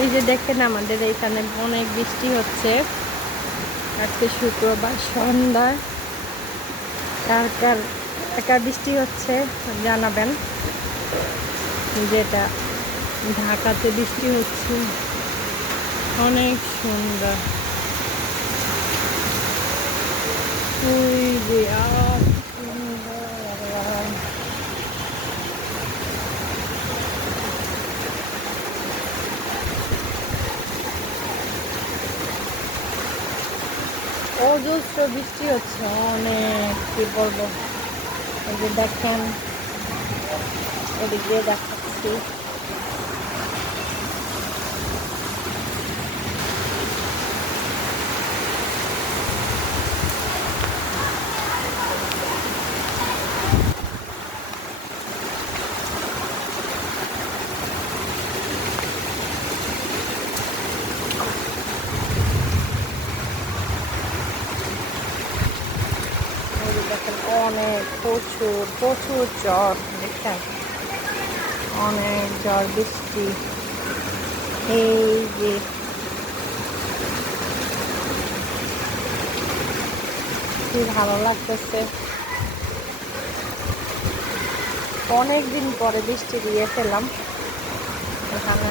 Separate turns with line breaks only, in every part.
এই যে দেখেন আমাদের এইখানে অনেক বৃষ্টি হচ্ছে। আজকে শুক্রবার, সন্ধ্যা। কার কার একা বৃষ্টি হচ্ছে জানাবেন। যেটা ঢাকাতে বৃষ্টি হচ্ছে। অনেক সুন্দর আর সুন্দর অজস্র বৃষ্টি হচ্ছে অনেক কি বলব? এই যে দেখেন এদিক দেখাচ্ছি এই যে দেখেন অনেক প্রচুর প্রচুর জ্বর দেখছেন অনেক জ্বর, বৃষ্টি। এই যে কি ভালো লাগতেছে। অনেক দিন পরে বৃষ্টি দিয়ে ফেলাম। এখানে।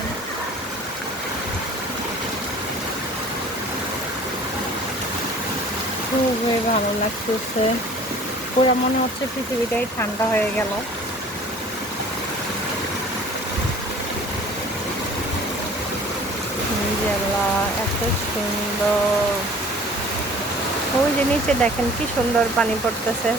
খুবই ভালো লাগতেছে। পুরো মনে হচ্ছে পৃথিবীটাই ঠান্ডা হয়ে গেল। এত সুন্দর। ওই যে নিচে দেখেন কি সুন্দর পানি পড়তেছে।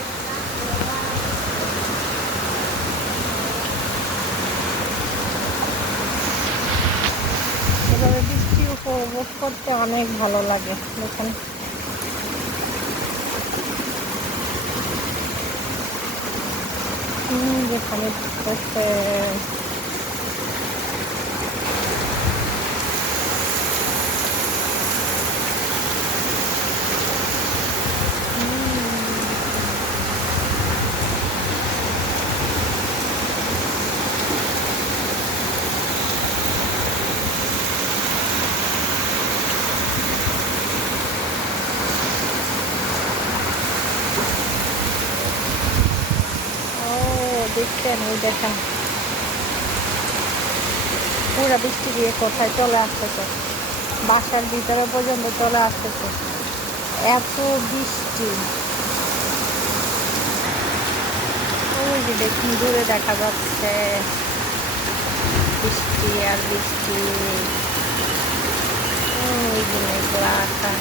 এভাবে বৃষ্টি উপভোগ করতে অনেক ভালো লাগে, দেখুন। হুম, যেখানে পড়তেছে ও দেখছেন ওই দেখেন। পুরো বৃষ্টি দিয়ে কোথায় চলে আসতেছে? বাসার ভিতরে পর্যন্ত চলে আসতেছে। এত বৃষ্টি। ওই যে দেখুন, দূরে দেখা যাচ্ছে। বৃষ্টি আর বৃষ্টি ওই যে মেঘলা আকাশ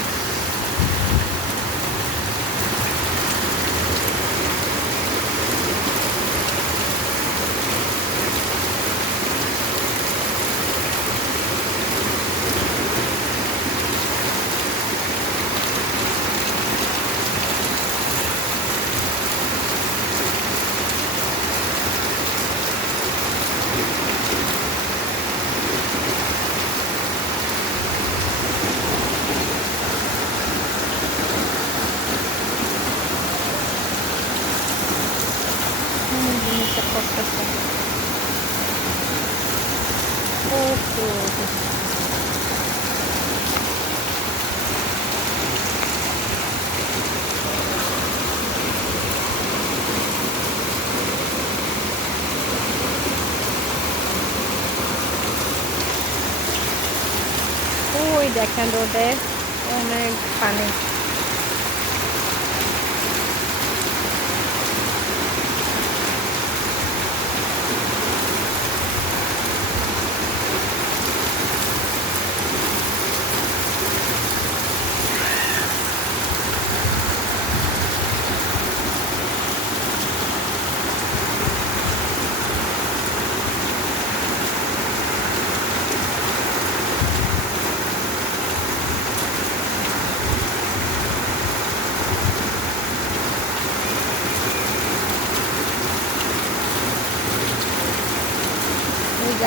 হুম, জিনিসটা করতেছে। ওই দেখেন রোডে অনেক পানি।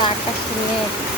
ওই যে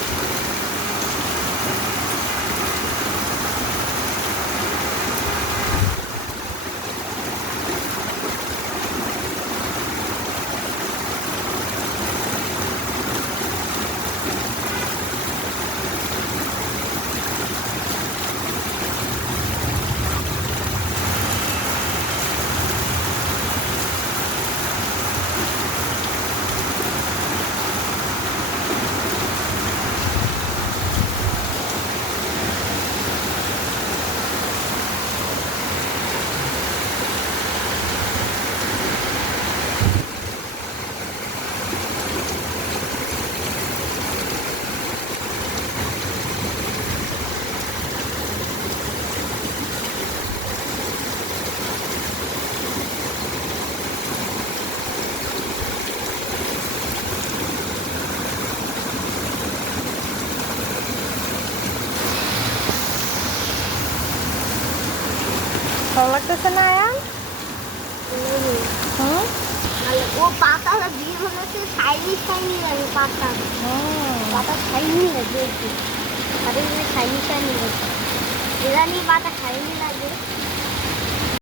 ভালো লাগতেছে না আয়ান? হুম?
ও পাতাটা দিয়ে মনে হচ্ছে শাইনি শাইনি লাগে পাতা শাইনি লাগে একটু পাতা শাইনি শাইনি লাগে এরা নিয়ে পাতা শাইনি লাগে